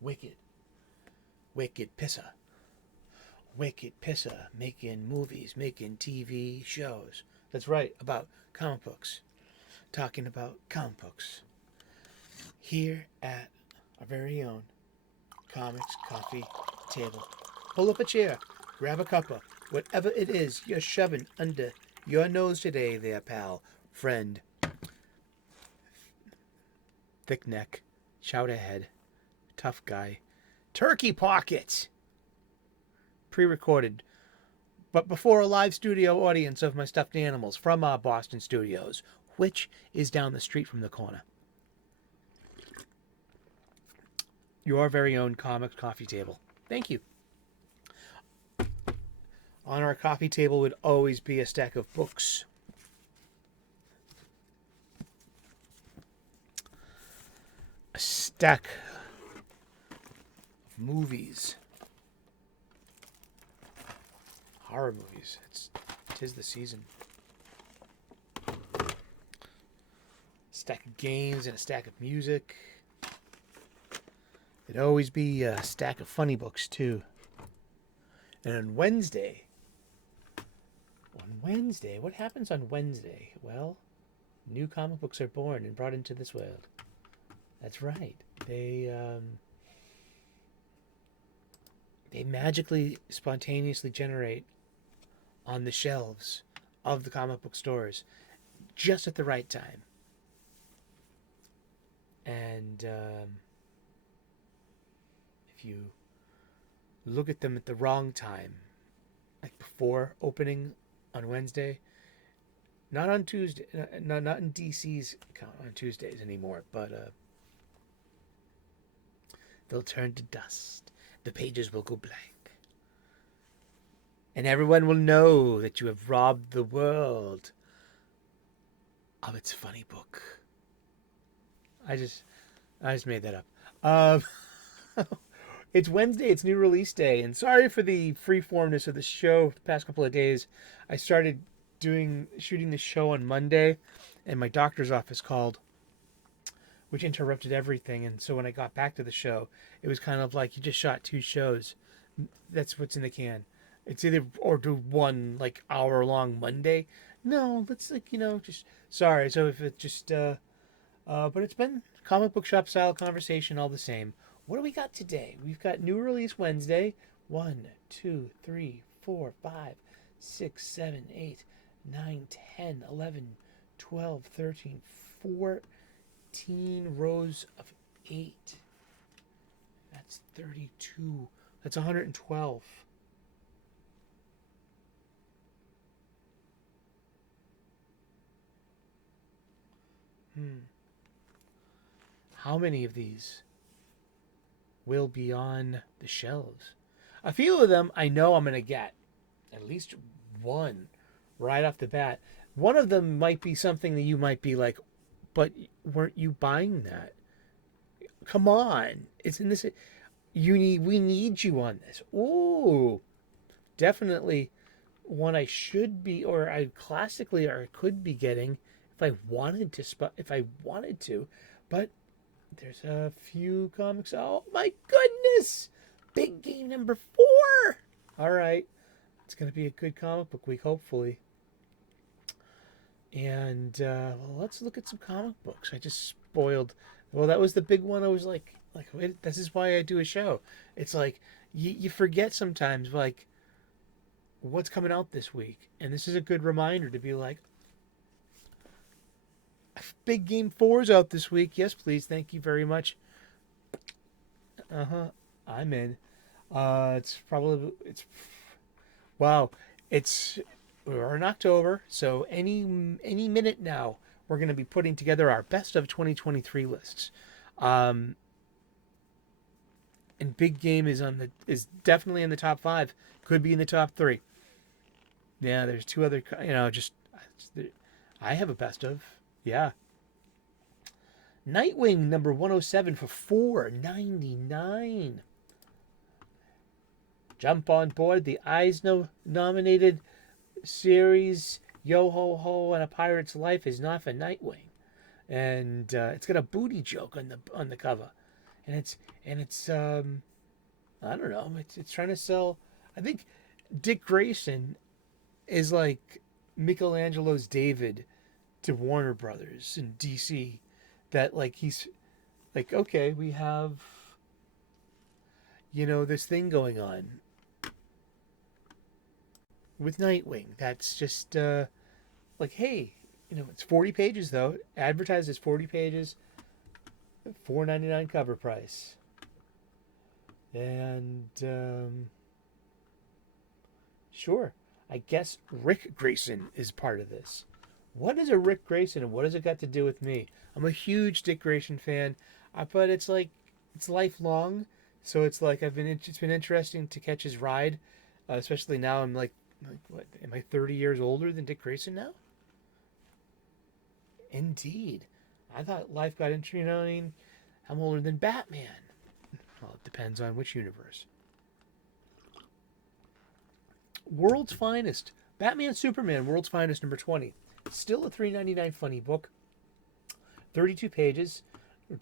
Wicked. Wicked pisser. Wicked pisser. Making movies, making TV shows. That's right, about comic books. Talking about comic books. Here at our very own Comics Coffee Table. Pull up a chair. Grab a cuppa. Whatever it is you're shoving under your nose today there, pal. Friend. Thick neck. Chowder head. Tough guy. Turkey pockets. Pre-recorded, but before a live studio audience of my stuffed animals from our Boston studios, which is down the street from the corner. Your very own Comics Coffee Table. Thank you. On our coffee table would always be a stack of books. A stack of movies. Horror movies. Tis the season. A stack of games and a stack of music. It'd always be a stack of funny books too. And on Wednesday, what happens on Wednesday? Well, new comic books are born and brought into this world. That's right. They magically, spontaneously generate on the shelves of the comic book stores just at the right time. And if you look at them at the wrong time, like before opening on Wednesday, not on Tuesday, not in DC's account on Tuesdays anymore, but they'll turn to dust. The pages will go blank. And everyone will know that you have robbed the world of its funny book. I just made that up. It's Wednesday. It's new release day. And sorry for the freeformness of the show the past couple of days. I started shooting the show on Monday, and my doctor's office called, which interrupted everything. And so when I got back to the show, it was kind of like, you just shot 2 shows. That's what's in the can. It's either or do one like hour long Monday. No, let's just sorry. So if it just but it's been comic book shop style conversation all the same. What do we got today? We've got new release Wednesday. 1, 2, 3, 4, 5, 6, 7, 8, 9, 10, 11, 12, 13, 14 rows of 8. That's 32. That's 112. How many of these will be on the shelves? A few of them I know I'm going to get. At least one right off the bat. One of them might be something that you might be like, but weren't you buying that? Come on. It's in this. We need you on this. Ooh. Definitely one I should be, or I classically or could be getting if I wanted to, but there's a few comics. Oh my goodness! Big game number 4. All right, it's gonna be a good comic book week, hopefully. And well, let's look at some comic books. I just spoiled. Well, that was the big one. I was like, wait, this is why I do a show. It's like you forget sometimes, like what's coming out this week, and this is a good reminder to be like, Big Game 4's out this week. Yes, please. Thank you very much. I'm in. We're in October, so any minute now we're going to be putting together our best of 2023 lists. And Big Game is definitely in the top 5. Could be in the top 3. Yeah, there's 2 other. I have a best of. Yeah. Nightwing number 107 for $4.99. Jump on board the Eisner-nominated series Yo Ho Ho and a Pirate's Life is not for Nightwing, and it's got a booty joke on the cover, and it's I don't know, it's trying to sell. I think Dick Grayson is like Michelangelo's David to Warner Brothers in DC. That like he's like, okay, we have, this thing going on with Nightwing. That's just like, hey, it's 40 pages though. Advertised as 40 pages, $4.99 cover price. And sure, I guess Rick Grayson is part of this. What is a Rick Grayson and what has it got to do with me? I'm a huge Dick Grayson fan, but it's like it's lifelong. So it's like it's been interesting to catch his ride, especially now. I'm like what? Am I 30 years older than Dick Grayson now? Indeed, I thought life got interesting. I mean, I'm older than Batman. Well, it depends on which universe. World's Finest, Batman Superman, World's Finest, number 20. Still a $3.99 funny book. 32 pages.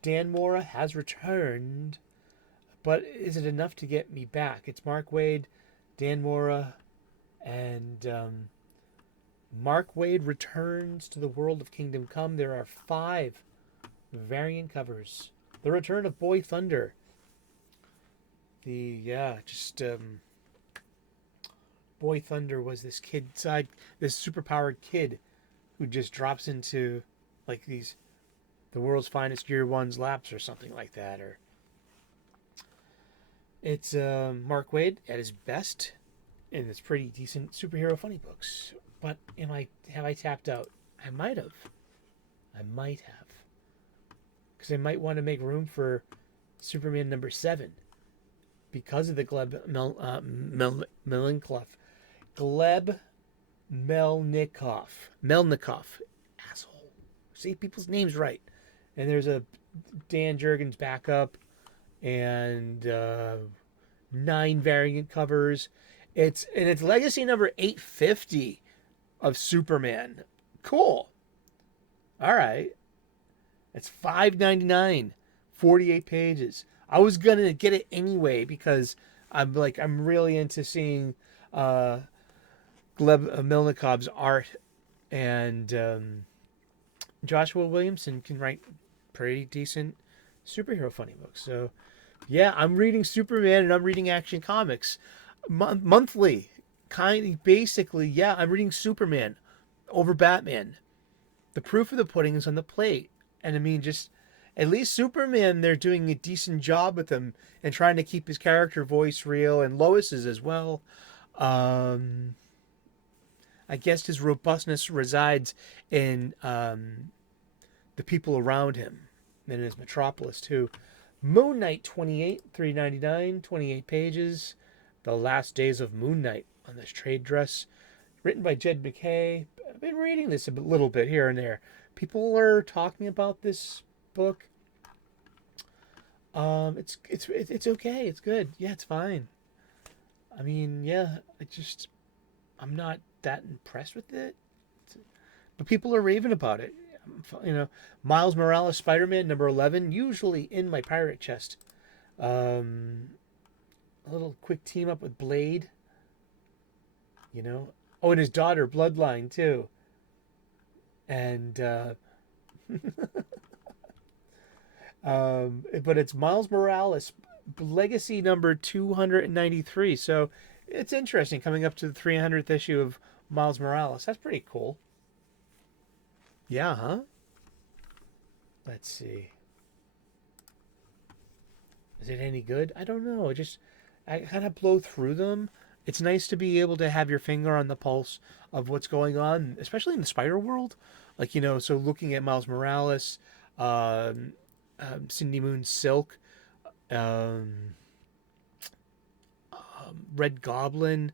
Dan Mora has returned, but is it enough to get me back? It's Mark Waid, Dan Mora, and Mark Waid returns to the world of Kingdom Come. There are 5 variant covers. The return of Boy Thunder. Boy Thunder was this this superpowered kid who just drops into like the world's finest year one's laps or something like that. Or it's Mark Waid at his best, and it's pretty decent superhero funny books. But have I tapped out? I might have, because I might want to make room for Superman number 7 because of the Gleb Melnikoff, asshole. Say people's names right. And there's a Dan Jurgens backup and 9 variant covers. It's legacy number 850 of Superman. Cool. All right. It's $5.99, 48 pages. I was gonna get it anyway because I'm really into seeing Gleb Melnikoff's art, and Joshua Williamson can write pretty decent superhero funny books. So yeah, I'm reading Superman and I'm reading Action Comics monthly. Basically, yeah, I'm reading Superman over Batman. The proof of the pudding is on the plate. And I mean, just at least Superman, they're doing a decent job with him and trying to keep his character voice real, and Lois's as well. I guess his robustness resides in the people around him and in his metropolis too. Moon Knight 28, $3.99, 28 pages. The Last Days of Moon Knight on this trade dress, written by Jed McKay. I've been reading this a little bit here and there. People are talking about this book. It's okay. It's good. Yeah, it's fine. I mean, yeah, I'm not that impressed with it, but people are raving about it. Miles Morales Spider-Man number 11, usually in my pirate chest. A little quick team up with Blade. Oh, and his daughter Bloodline too. And but it's Miles Morales Legacy number 293. So it's interesting coming up to the 300th issue of Miles Morales. That's pretty cool. Yeah, huh? Let's see. Is it any good? I don't know. I kind of blow through them. It's nice to be able to have your finger on the pulse of what's going on, especially in the spider world. So looking at Miles Morales, Cindy Moon's Silk, Red Goblin,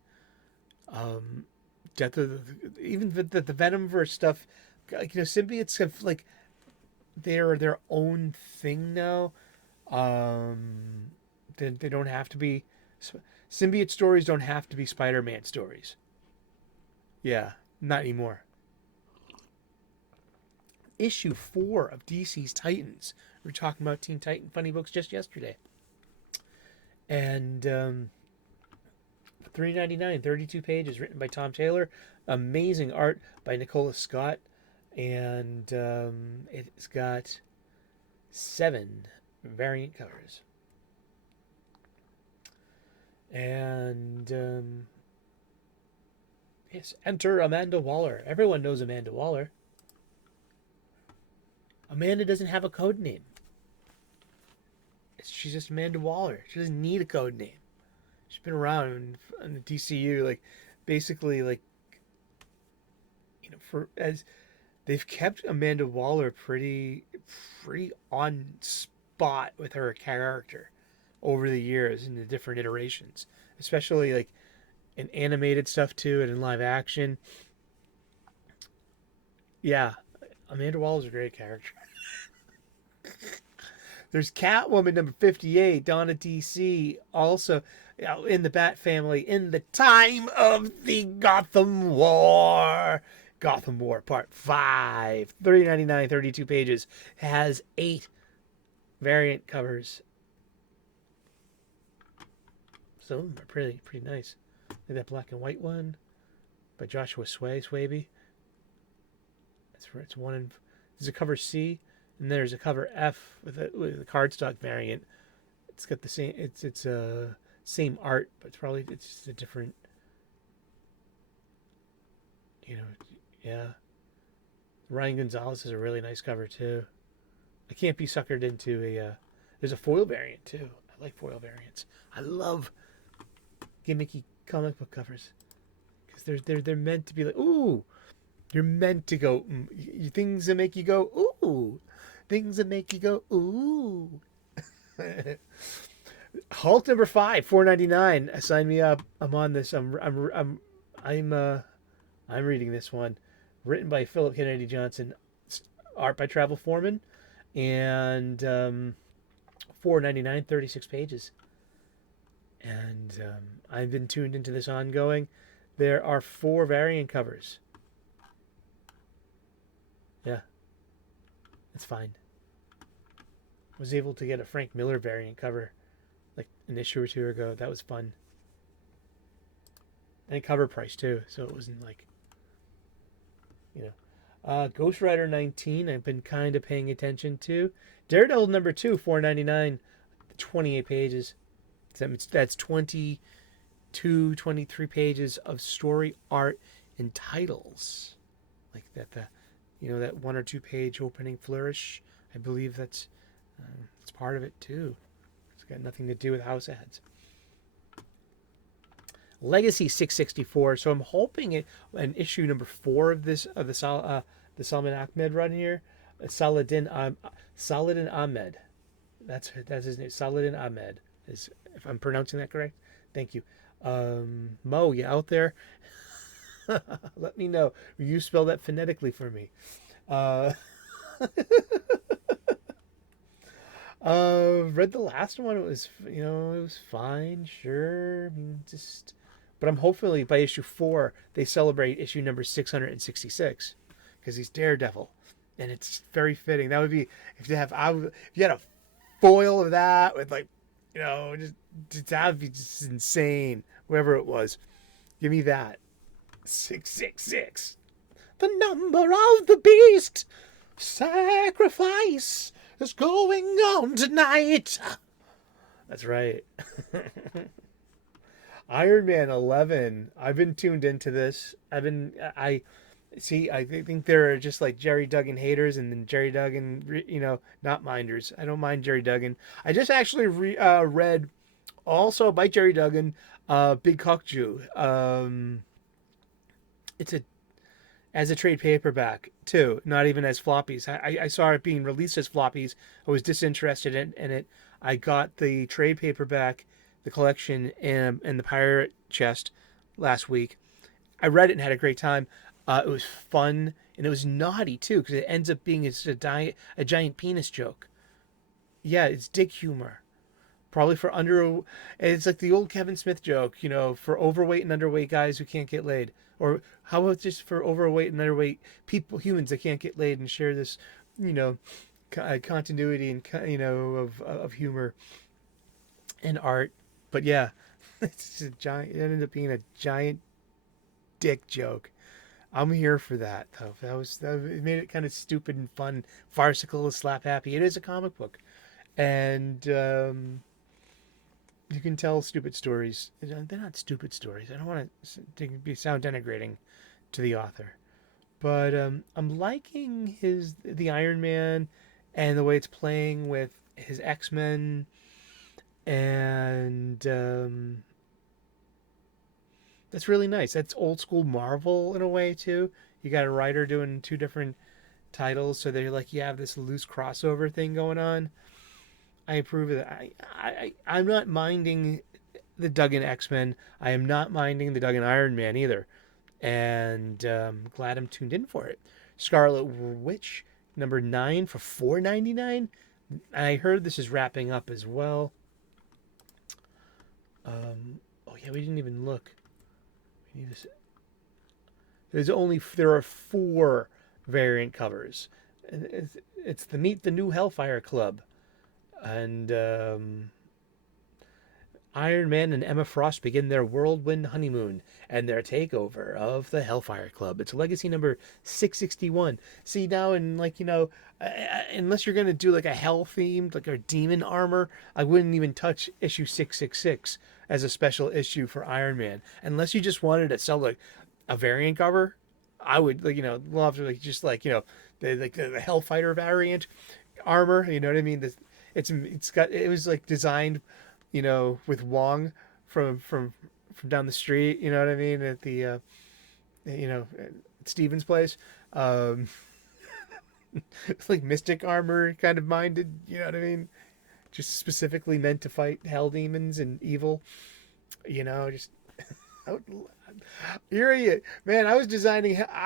Death of even the Venomverse stuff. Symbiotes have they're their own thing now. They don't have to be symbiote stories. Don't have to be Spider-Man stories. Yeah, not anymore. issue 4 of DC's Titans. We were talking about Teen Titan Funny Books just yesterday. And $3.99, 32 pages, written by Tom Taylor. Amazing art by Nicola Scott. And it's got 7 variant covers. And yes, enter Amanda Waller. Everyone knows Amanda Waller. Amanda doesn't have a code name. She's just Amanda Waller. She doesn't need a code name. She's been around in the DCU, like, basically, like, you know, for as they've kept Amanda Waller pretty on spot with her character over the years in the different iterations, especially like in animated stuff too, and in live action. Yeah, Amanda Waller's a great character. There's Catwoman number 58, Donna DC, also in the Bat family in the time of the Gotham War. Gotham War Part 5, $3.99, 32 pages, has 8 variant covers. Some of them are pretty nice. Like that black and white one by Joshua Swaby. It's one in. There's a cover C, and there's a cover F with a cardstock variant. It's got the same. It's same art, but it's just a different. You know, yeah. Ryan Gonzalez is a really nice cover too. I can't be suckered into a. There's a foil variant too. I like foil variants. I love gimmicky comic book covers because they're meant to be like, ooh. You're meant to go, things that make you go, ooh. Things that make you go, ooh. Hulk number 5, $4.99. Sign me up. I'm on this. I'm reading this one. Written by Philip Kennedy Johnson. Art by Travel Foreman. And $4.99, 36 pages. And I've been tuned into this ongoing. There are 4 variant covers. Yeah, it's fine. Was able to get a Frank Miller variant cover like an issue or 2 ago. That was fun. And cover price too, so it wasn't like, you know. Ghost Rider 19, I've been kind of paying attention to. Daredevil number 2, $4.99, 28 pages. That's 22, 23 pages of story art and titles. Like that, that 1 or 2 page opening flourish. I believe that's part of it too. It's got nothing to do with house ads. Legacy 664. So I'm hoping an issue number 4 of the Salman Ahmed run here. Saladin Ahmed. That's his name. Saladin Ahmed, is, if I'm pronouncing that correct. Thank you. Mo, you out there? Let me know. You spell that phonetically for me. Read the last one. It was, it was fine. Sure. But I'm hopefully by issue 4 they celebrate issue number 666 because he's Daredevil, and it's very fitting. That would be if you had a foil of that with that would be just insane. Whoever it was, give me that. 666. The number of the beast. Sacrifice is going on tonight. That's right. Iron Man 11. I've been tuned into this. I think there are just like Jerry Duggan haters and then Jerry Duggan, not minders. I don't mind Jerry Duggan. I just actually read also by Jerry Duggan, Big Cock Jew. It's as a trade paperback too, not even as floppies. I saw it being released as floppies. I was disinterested in it. I got the trade paperback, the collection, and the pirate chest last week. I read it and had a great time. It was fun, and it was naughty too, because it ends up being a giant penis joke. Yeah, it's dick humor. Probably for under. It's like the old Kevin Smith joke, for overweight and underweight guys who can't get laid. Or how about just for overweight and underweight people, humans that can't get laid and share this, you know, continuity and of humor and art. But yeah, it's a giant. It ended up being a giant dick joke. I'm here for that though. It made it kind of stupid and fun, farcical, slap happy. It is a comic book, and you can tell stupid stories. They're not stupid stories. I don't want to sound denigrating to the author, but I'm liking the Iron Man and the way it's playing with his X-Men, and that's really nice. That's old school Marvel in a way too. You got a writer doing two different titles, so they're like, you have this loose crossover thing going on. I approve of that. I'm not minding the Duggan X-Men. I am not minding the Duggan Iron Man either, and glad I'm tuned in for it. Scarlet Witch #9 for $4.99. I heard this is wrapping up as well. Oh yeah, we didn't even look. We need to. There are 4 variant covers. It's the Meet the New Hellfire Club, and Iron Man and Emma Frost begin their whirlwind honeymoon and their takeover of the Hellfire Club. It's legacy number 661. See, now, and unless you're gonna do like a hell themed, like a demon armor, I wouldn't even touch issue 666 as a special issue for Iron Man. Unless you just wanted to sell like a variant cover, I would love to the Hellfighter variant armor. You know what I mean? It was like designed, with Wong from down the street. You know what I mean? At the at Steven's place. It's like mystic armor kind of minded. You know what I mean? Just specifically meant to fight hell demons and evil. Just. Man, I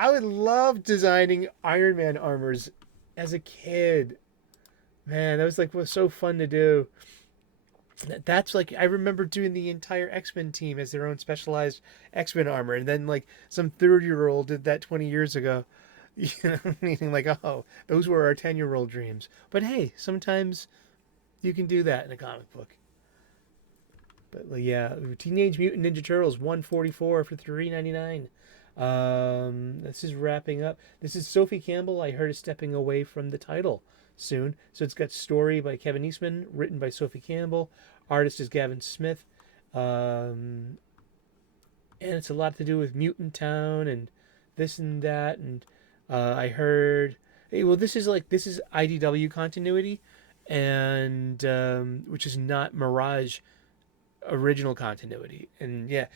would love designing Iron Man armors as a kid. Man, that was so fun to do. That's like, I remember doing the entire X-Men team as their own specialized X-Men armor, and then like some 30-year-old did that 20 years ago. Meaning like, oh, those were our 10-year-old dreams. But hey, sometimes you can do that in a comic book. But yeah, Teenage Mutant Ninja Turtles 144 for $3.99. This is wrapping up. This is Sophie Campbell. I heard is stepping away from the title soon. So it's got story by Kevin Eastman, written by Sophie Campbell. Artist is Gavin Smith. And it's a lot to do with Mutant Town and this and that. And I heard, hey, well, this is IDW continuity, and which is not Mirage original continuity. And yeah,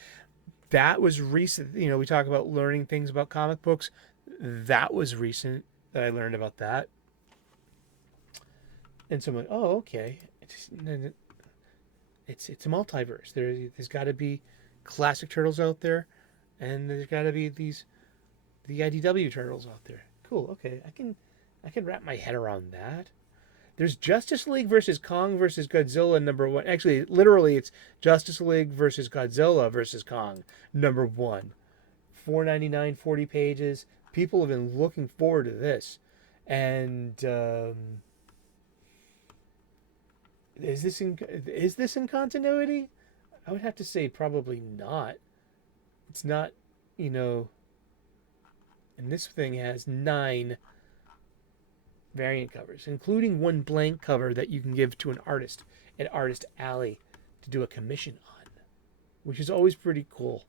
that was recent. We talk about learning things about comic books. That was recent that I learned about that. And so I'm like, oh, okay. It's a multiverse. There's got to be classic turtles out there, and there's got to be the IDW turtles out there. Cool. Okay, I can wrap my head around that. There's Justice League versus Kong versus Godzilla #1. Actually, literally, it's Justice League versus Godzilla versus Kong #1. $4.99, 40 pages. People have been looking forward to this. And is this in continuity? I would have to say probably not. It's not, and this thing has 9 variant covers, including one blank cover that you can give to an artist at Artist Alley to do a commission on, which is always pretty cool.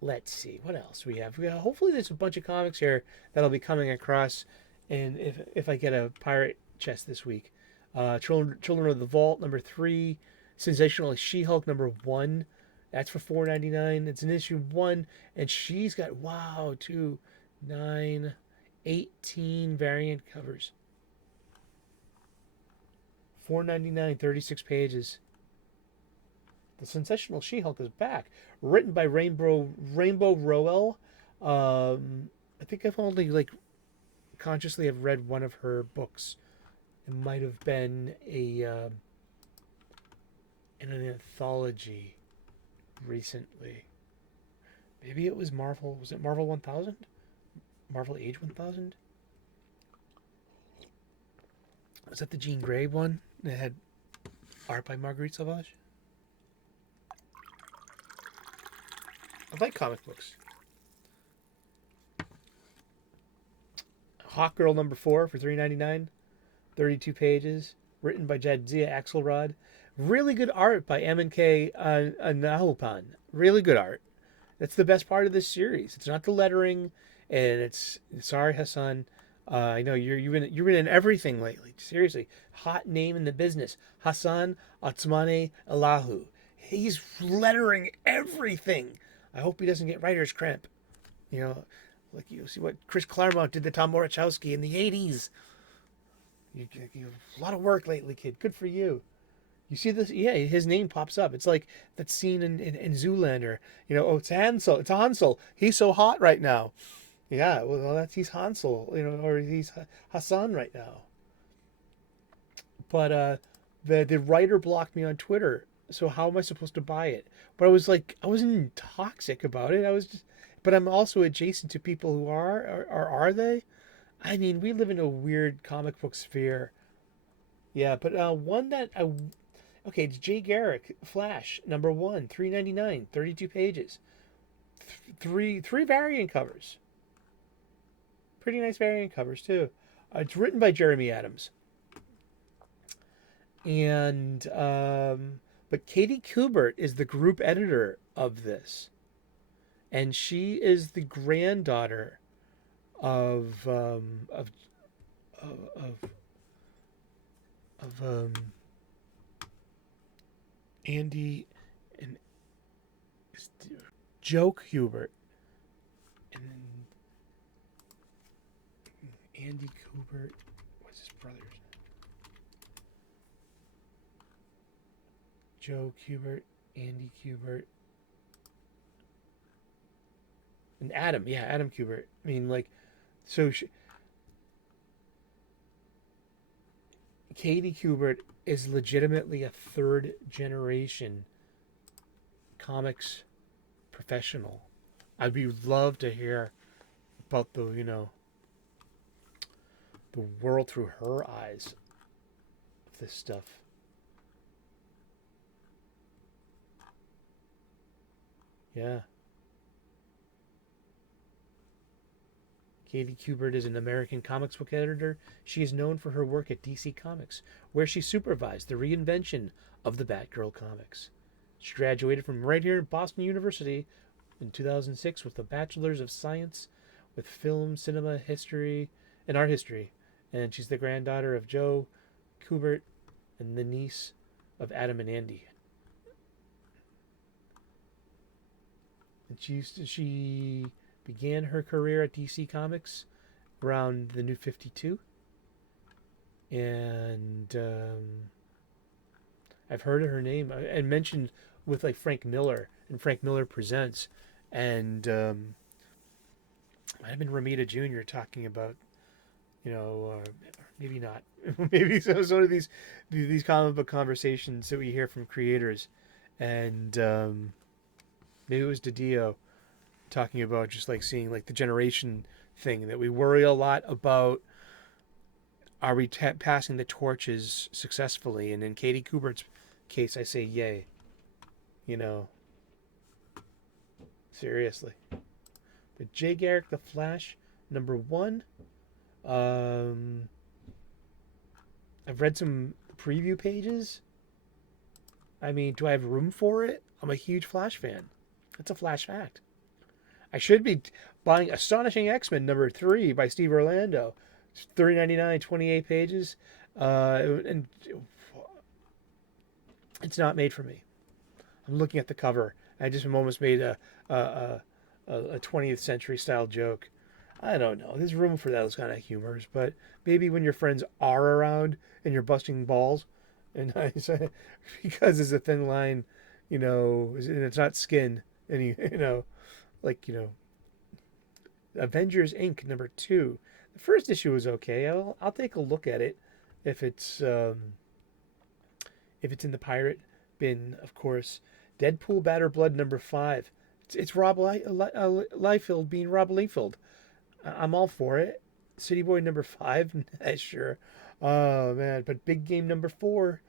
Let's see what else we have. Hopefully there's a bunch of comics here that'll be coming across, and if I get a pirate chest this week. Children of the Vault #3, Sensational She-Hulk #1. That's for $4.99. It's an issue 1, and she's got 2, 9, 18 variant covers. $4.99, 36 pages. The Sensational She-Hulk is back. Written by Rainbow Rowell. I think I've only consciously have read one of her books, It might have been in an anthology recently. Maybe it was Marvel. Was it Marvel 1000? Marvel Age 1000? Was that the Jean Grey one that had art by Marguerite Sauvage? I like comic books. Hawk Girl #4 for $3.99, 32 pages, written by Jadzia Axelrod. Really good art by M&K Nahupan. Really good art. That's the best part of this series. It's not the lettering, and it's sorry Hassan. I know you've been in everything lately. Seriously, hot name in the business, Hassan Atsmane Elahu. He's lettering everything. I hope he doesn't get writer's cramp. You know, like you see what Chris Claremont did to Tom Morichowski in the '80s. You a lot of work lately, kid. Good for you. You see this? Yeah, his name pops up. It's like that scene in Zoolander. You know, oh, it's Hansel. It's Hansel. He's so hot right now. Yeah, well, he's Hansel. You know, or he's Hassan right now. But the writer blocked me on Twitter. So how am I supposed to buy it? But I was like, I wasn't toxic about it. I was just, but I'm also adjacent to people who are, or are they? I mean, we live in a weird comic book sphere. Yeah, but one that I, okay, it's Jay Garrick, Flash, #1, $3.99, 32 pages, three variant covers. Pretty nice variant covers too. It's written by Jeremy Adams, and but Katie Kubert is the group editor of this, and she is the granddaughter of of Andy and Joe Kubert, and then Andy Kubert. What's his brother's name? Joe Kubert, Andy Kubert, and Adam. Yeah, Adam Kubert. I mean, like, so Katie Kubert is legitimately a third generation comics professional. I'd be love to hear about the the world through her eyes of this stuff. Yeah. Katie Kubert is an American comics book editor. She is known for her work at DC Comics, where she supervised the reinvention of the Batgirl comics. She graduated from right here at Boston University in 2006 with a Bachelor's of Science with Film, Cinema, History, and Art History. And she's the granddaughter of Joe Kubert and the niece of Adam and Andy. And she began her career at DC Comics around the New 52. And I've heard of her name and mentioned with like Frank Miller and Frank Miller Presents. And might have been Ramita Jr. talking about, maybe not. Maybe some of these comic book conversations that we hear from creators. And maybe it was DiDio talking about just like seeing like the generation thing that we worry a lot about. Are we passing the torches successfully? And in Katie Kubert's case, I say yay. Seriously. But Jay Garrick, The Flash, #1. I've read some preview pages. I mean, do I have room for it? I'm a huge Flash fan. That's a Flash fact. I should be buying Astonishing X-Men #3 by Steve Orlando. It's $3.99, 28 pages. And it's not made for me. I'm looking at the cover. I just almost made a 20th century style joke. I don't know. There's room for those kind of humors, but maybe when your friends are around and you're busting balls, and I say because there's a thin line, and it's not skin, and Avengers Inc. #2. The first issue was okay. I'll take a look at it. If it's in the pirate bin, of course, Deadpool Batter Blood #5. It's Rob Liefeld being Rob Liefeld. I'm all for it. City Boy #5, sure. Oh man, but Big Game #4,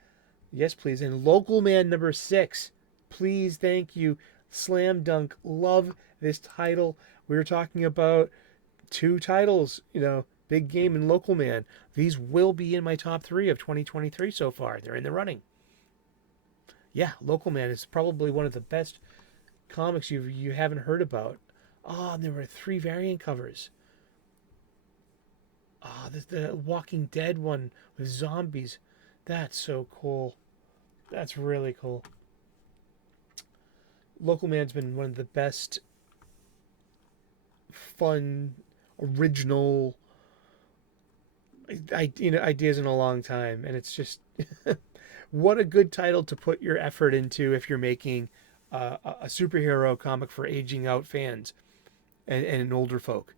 yes please. And Local Man #6, please, thank you. Slam dunk, love this title. We were talking about two titles, Big Game and Local Man. These will be in my top 3 of 2023 so far. They're in the running. Yeah, Local Man is probably one of the best comics you haven't heard about. Oh, and there were 3 variant covers. Oh, the Walking Dead one with zombies. That's so cool. That's really cool. Local Man's been one of the best, fun, original ideas in a long time, and it's just what a good title to put your effort into if you're making a superhero comic for aging out fans and older folk.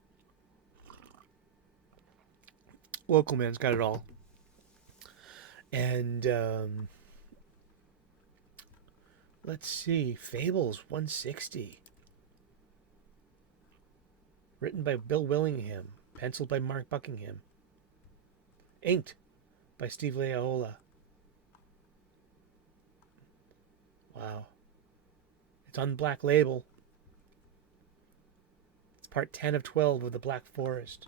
Local Man's got it all. And let's see, Fables 160. Written by Bill Willingham. Penciled by Mark Buckingham. Inked by Steve Leaola. Wow. It's on Black Label. It's part 10 of 12 of The Black Forest.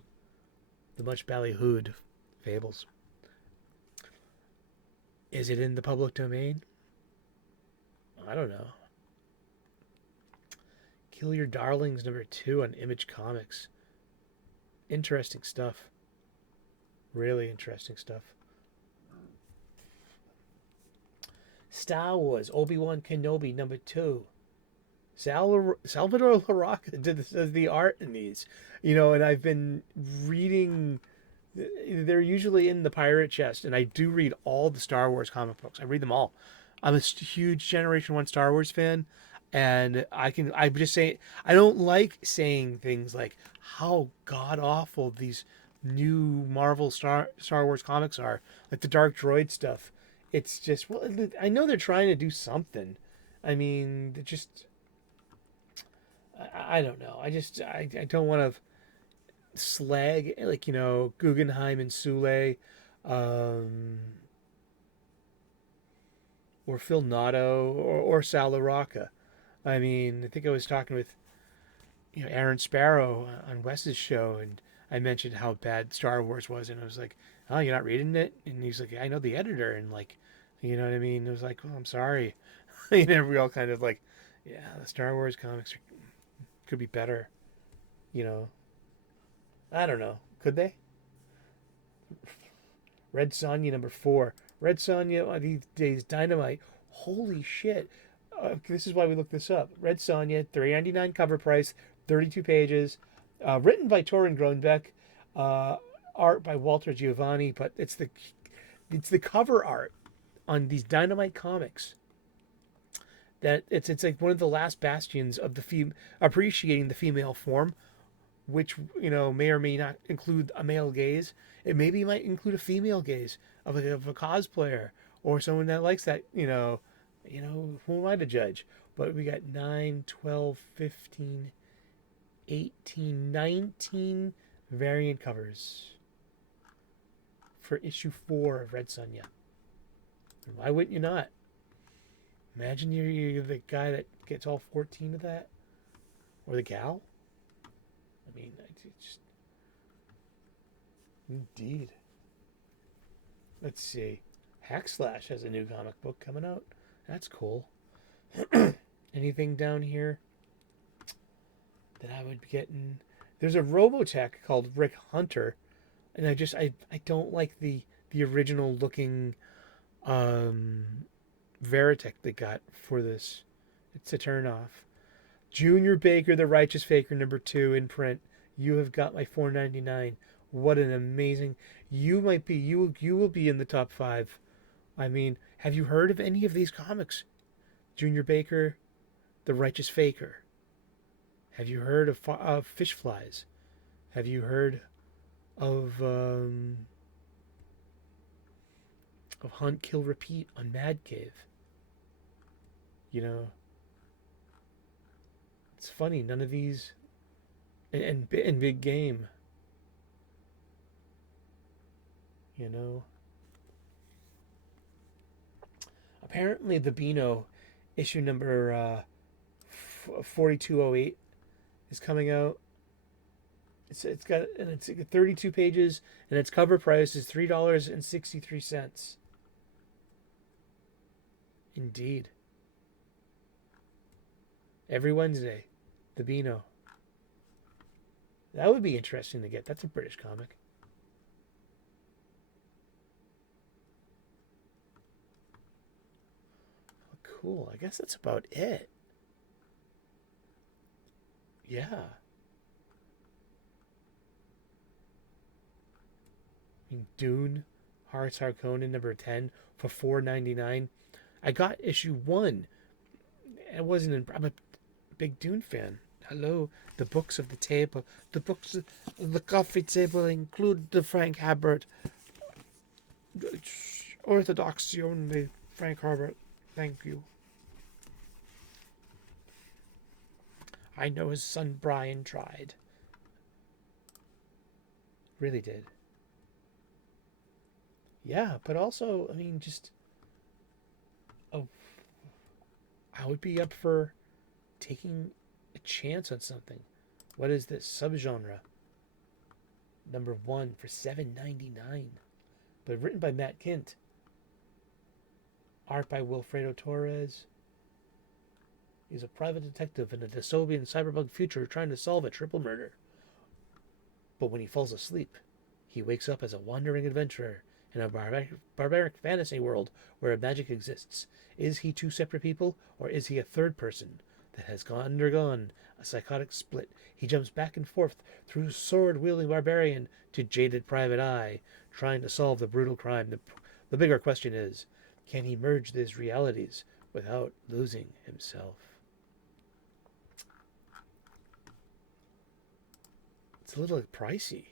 The much ballyhooed Fables. Is it in the public domain? I don't know. Kill Your Darlings #2 on Image Comics. Interesting stuff. Really interesting stuff. Star Wars Obi-Wan Kenobi #2. Salvador LaRocca did the art in these. And I've been reading. They're usually in the pirate chest, and I do read all the Star Wars comic books. I read them all. I'm a huge Generation 1 Star Wars fan, and I'm just saying, I don't like saying things like how god awful these new Marvel Star Wars comics are, like the Dark Droid stuff. It's just, well, I know they're trying to do something. I mean, they're just, I don't know. I don't want to slag, like, Guggenheim and Sule, or Phil Notto, or Sal LaRocca. I mean, I think I was talking with, Aaron Sparrow on Wes's show, and I mentioned how bad Star Wars was, and I was like, "Oh, you're not reading it?" And he's like, "I know the editor," and like, you know what I mean? It was like, "Oh, I'm sorry." We all kind of like, yeah, the Star Wars comics could be better. You know, I don't know. Could they? Red Sonja #4. Red Sonja these days dynamite. Holy shit! This is why we looked this up. Red Sonja, $3.99 cover price, 32 pages, written by Torrin Groenbeck, art by Walter Giovanni, but it's the cover art on these dynamite comics that it's like one of the last bastions of appreciating the female form, which may or may not include a male gaze. It maybe might include a female gaze of a cosplayer or someone that likes that. Who am I to judge? But we got 9, 12, 15, 18, 19 variant covers for issue 4 of Red Sonja. Why wouldn't you not? Imagine you're the guy that gets all 14 of that, or the gal. I mean, just indeed. Let's see. Hackslash has a new comic book coming out. That's cool. Anything down here that I would be getting? There's a Robotech called Rick Hunter, and I don't like the original looking Veritech they got for this. It's a turn off. Junior Baker, The Righteous Faker #2 in print. You have got my $4.99. What an amazing! You will be in the top 5. I mean, have you heard of any of these comics? Junior Baker, The Righteous Faker. Have you heard of Fish Flies? Have you heard of of Hunt, Kill, Repeat on Mad Cave. You know, it's funny. None of these, and Big Game. You know, apparently the Beano issue number 4208 is coming out. It's got, and it's 32 pages, and its cover price is $3.63. Indeed. Every Wednesday, the Beano. That would be interesting to get. That's a British comic. Oh, cool. I guess that's about it. Yeah. I mean, Dune, Hearts Harkonnen number 10 for $4.99. I got issue 1. I'm a big Dune fan. Hello, the books of the table. The books of the coffee table include the Frank Herbert. Orthodoxy only, Frank Herbert. Thank you. I know his son Brian tried. Really did. Yeah, but also, I mean, just... Oh, I would be up for taking a chance on something. What is this? Subgenre. Number 1 for $7.99. But written by Matt Kint. Art by Wilfredo Torres. He's a private detective in a dystopian cyberpunk future trying to solve a triple murder. But when he falls asleep, he wakes up as a wandering adventurer in a barbaric fantasy world where magic exists. Is he two separate people, or is he a third person that has undergone a psychotic split? He jumps back and forth through sword-wielding barbarian to jaded private eye, trying to solve the brutal crime. The bigger question is, can he merge these realities without losing himself? It's a little pricey.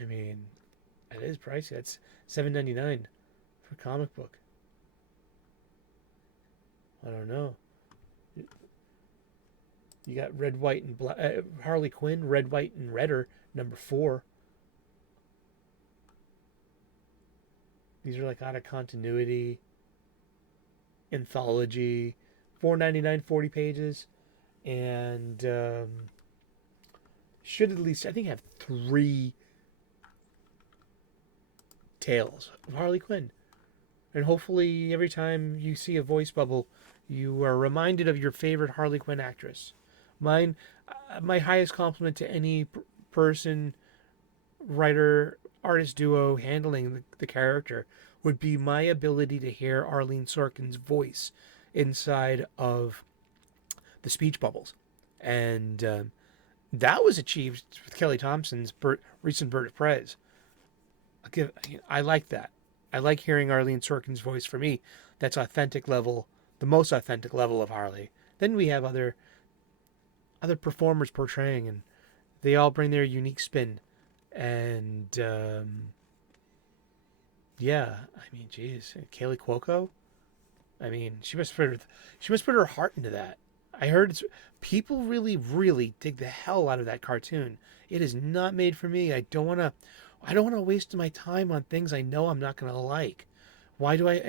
I mean, it is pricey. That's $7.99 for a comic book. I don't know. You got Red, White, and Black. Harley Quinn, Red, White, and Redder, number 4. These are like out of continuity, anthology, $4.99, 40 pages, and should at least, I think, have 3 tales of Harley Quinn. And hopefully every time you see a voice bubble, you are reminded of your favorite Harley Quinn actress. My highest compliment to any person, writer, artist duo handling the character would be my ability to hear Arlene Sorkin's voice inside of the speech bubbles. And that was achieved with Kelly Thompson's recent Bird of Prey. I like that. I like hearing Arlene Sorkin's voice. For me, that's authentic level, the most authentic level of Harley. Then we have other performers portraying, and they all bring their unique spin. And yeah, I mean, geez, Kaylee Cuoco. I mean, she must put her heart into that. I heard people really, really dig the hell out of that cartoon. It is not made for me. I don't want to waste my time on things I know I'm not going to like. Why do I,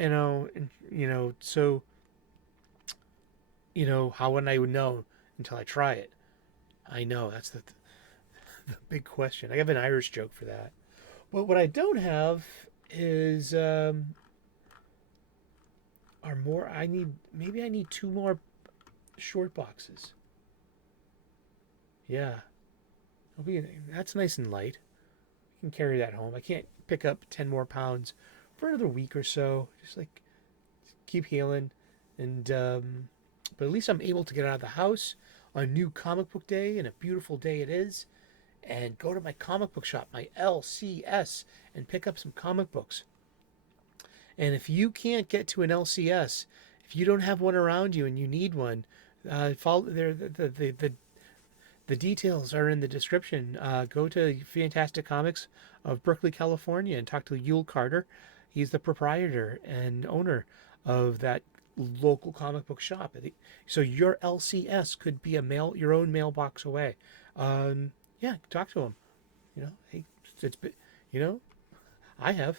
so, how would I know until I try it? I know, that's the big question. I have an Irish joke for that. But what I don't have is, I need 2 more short boxes. Yeah. That's nice and light. Can carry that home. I can't pick up 10 more pounds for another week or so. Just keep healing, and but at least I'm able to get out of the house on a new comic book day, and a beautiful day it is, and go to my comic book shop, my LCS, and pick up some comic books. And if you can't get to an LCS, if you don't have one around you and you need one, follow the The details are in the description. Go to Fantastic Comics of Berkeley, California, and talk to Yule Carter. He's the proprietor and owner of that local comic book shop. So your LCS could be your own mailbox away. Yeah, talk to him. Hey, it's you know, I have,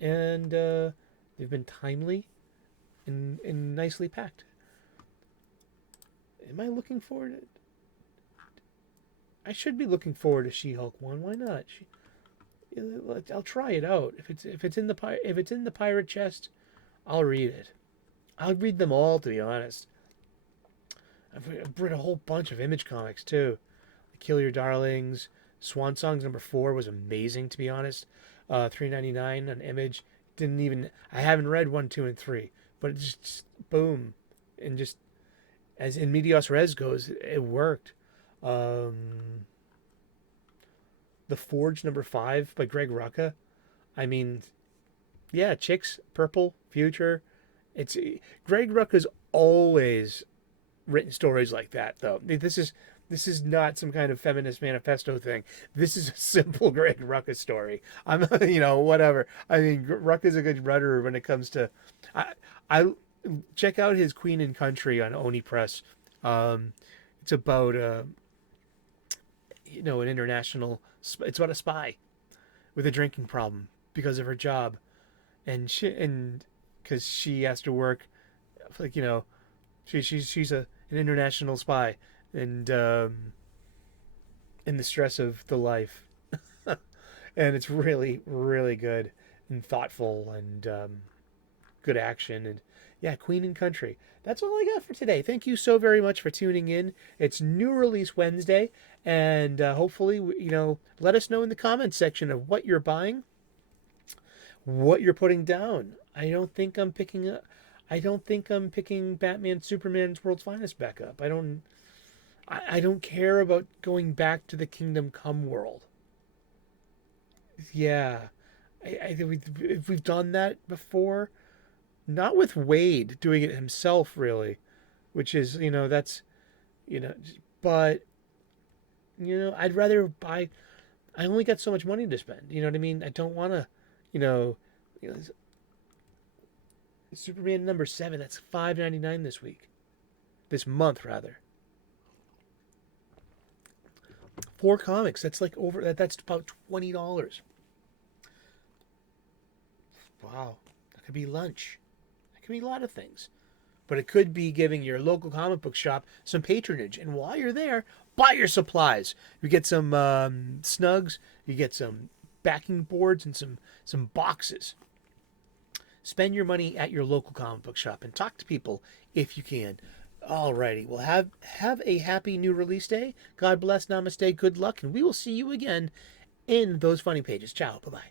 and they've been timely and nicely packed. Am I looking forward to? I should be looking forward to She-Hulk 1. Why not? I'll try it out. If it's in the pirate chest, I'll read it. I'll read them all, to be honest. I've read a whole bunch of Image comics too. Kill Your Darlings, Swan Songs #4 was amazing, to be honest. $3.99 on Image. I haven't read 1, 2, and 3, but it just boom, and just as in Medias Res goes, it worked. The Forge #5 by Greg Rucka. I mean, yeah, Chicks, Purple, Future. It's Greg Rucka's always written stories like that, though. This is not some kind of feminist manifesto thing. This is a simple Greg Rucka story. I'm, whatever. I mean, Rucka's a good rudder when it comes to. I check out his Queen and Country on Oni Press. It's about an international. It's about a spy with a drinking problem because of her job, and because she has to work, she's an international spy, and in the stress of the life, and it's really really good and thoughtful and good action, and yeah, Queen and Country. That's all I got for today. Thank you so very much for tuning in. It's New Release Wednesday, and hopefully, let us know in the comments section of what you're buying, what you're putting down. I don't think I'm picking Batman Superman's World's Finest back up. I don't care about going back to the Kingdom Come world. Yeah, we've done that before. Not with Wade doing it himself, really, which is, that's, but, I'd rather buy, I only got so much money to spend, you know what I mean? I don't want to, Superman #7, that's $5.99 this month, rather. 4 comics, that's like that's about $20. Wow, that could be lunch. It could be a lot of things. But it could be giving your local comic book shop some patronage. And while you're there, buy your supplies. You get some snugs, you get some backing boards, and some boxes. Spend your money at your local comic book shop and talk to people if you can. Alrighty, well, have a happy new release day. God bless, namaste, good luck, and we will see you again in those funny pages. Ciao, bye-bye.